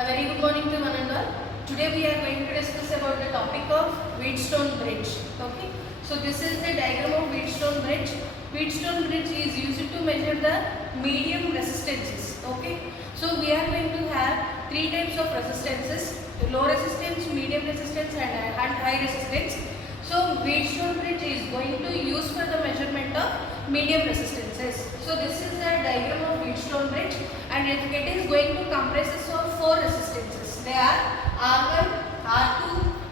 A very good morning to one and all. Today we are going to discuss about the topic of Wheatstone bridge. Okay. So this is the diagram of Wheatstone bridge. Wheatstone bridge is used to measure the medium resistances. Okay. So we are going to have three types of resistances: low resistance, medium resistance, and high resistance. So Wheatstone bridge is going to use for the measurement of medium resistances. So this is the diagram of Wheatstone bridge, and it is going to comprises of four resistances. They are R1, R2,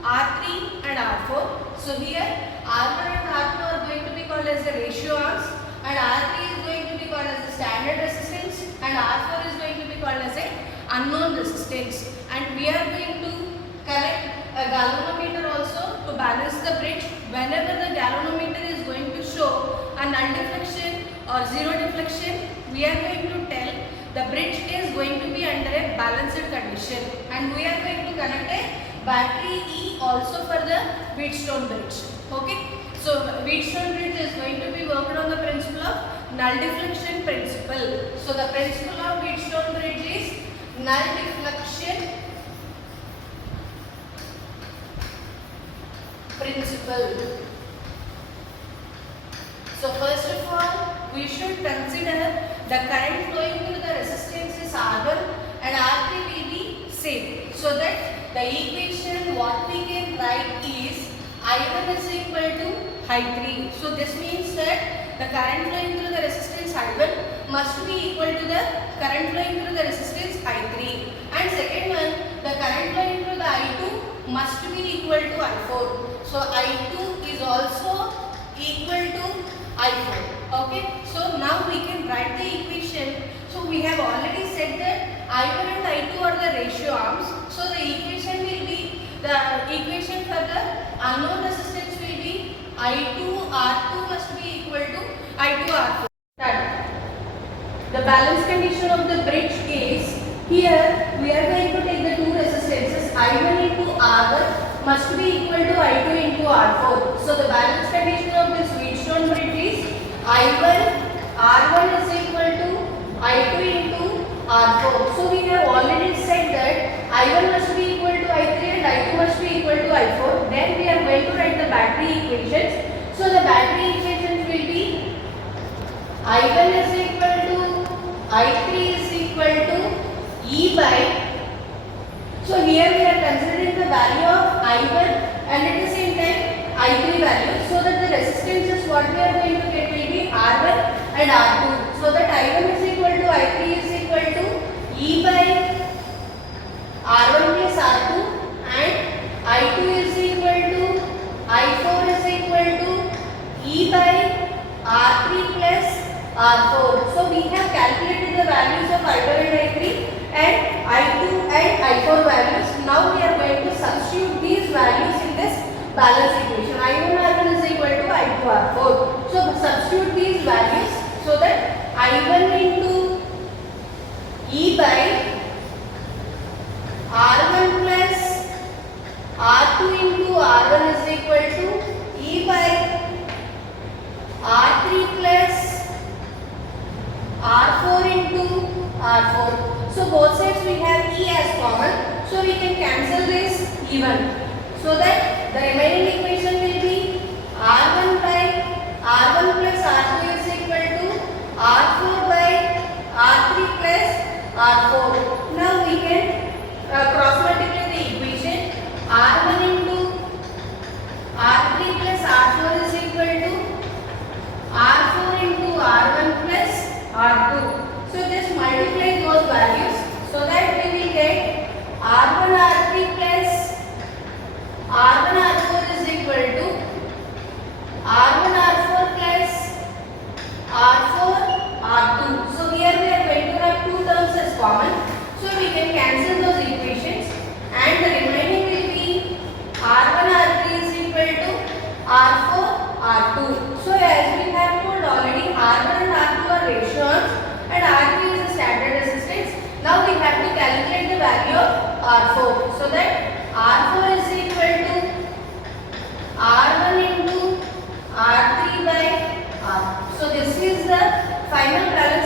R3 and R4. So here R1 and R2 are going to be called as the ratio arms, and R3 is going to be called as the standard resistance, and R4 is going to be called as a unknown resistance. And we are going to connect a galvanometer also to balance the bridge. Whenever the galvanometer is going to show a null deflection or zero deflection, we are going to tell the bridge is going to be under a balanced condition, and we are going to connect a battery E also for the Wheatstone bridge. Okay. So Wheatstone bridge is going to be worked on the principle of null deflection principle. So the principle of Wheatstone bridge is null deflection principle. So first of all, we should consider the current flowing through the resistance is R1 and R3 will be same. So that the equation what we can write is I1 is equal to I3. So this means that the current flowing through the resistance I1 must be equal to the current flowing through the resistance I3. And second one, the current flowing through the I2 must be equal to I4. So I2 is also equal to I4. Okay. So now we can write the equation. So we have already said that I1 and I2 are the ratio arms. So the equation will be, the equation for the unknown resistance will be I2 R2 must be equal to I2 R4. The balance condition of the bridge is, here we are going to take the two resistances I1 into R1 must be equal to I2 into R4. So the balance condition of this Wheatstone bridge is I1 R1 is equal to I2 into R4. So we have already said that I1 must be equal to I3 and I2 must be equal to I4. Then we are going to write the battery equations. So the battery equations will be I1 is equal to I3 is equal to E by, so here we are considering the value of I1 and at the same time I3 value, so that the resistances what we are going to get will be R1 and R2. So that I1 is equal to I3 is equal to E by R1 plus R2, and I2 is equal to I4 is equal to E by R3 plus R4. So we have calculated the values of I1 and I3 and I2 and I4 values. Now we are going to substitute these values in this balance equation. I1 R1 is equal to I2 R4. So substitute these values so that I1 into E by R1 plus R2 into R1 is equal to E by R3 plus R4 into R4. So both sides we have E as common. So we can cancel this even. So that the remaining equation will be R1 by R1 plus R2 is equal to R4 by R3 plus R4. Now we can cross multiply the equation. R1 into R3 plus R4 is equal to R4 into R1 plus R2. So just multiply those values so that we will get R1 R3 plus R1 R4 is equal to R1 R4 plus R4 R2. So here we are going to have two terms as common. So we can cancel those equations, and the remaining will be R1 R3 is equal to R4 R2. So as we have told already, R1 and R2 are ratios and R3 is the standard resistance. Now we have to calculate the value of R4. So that R4 is equal to R1 into R3 by R. So this is the final balance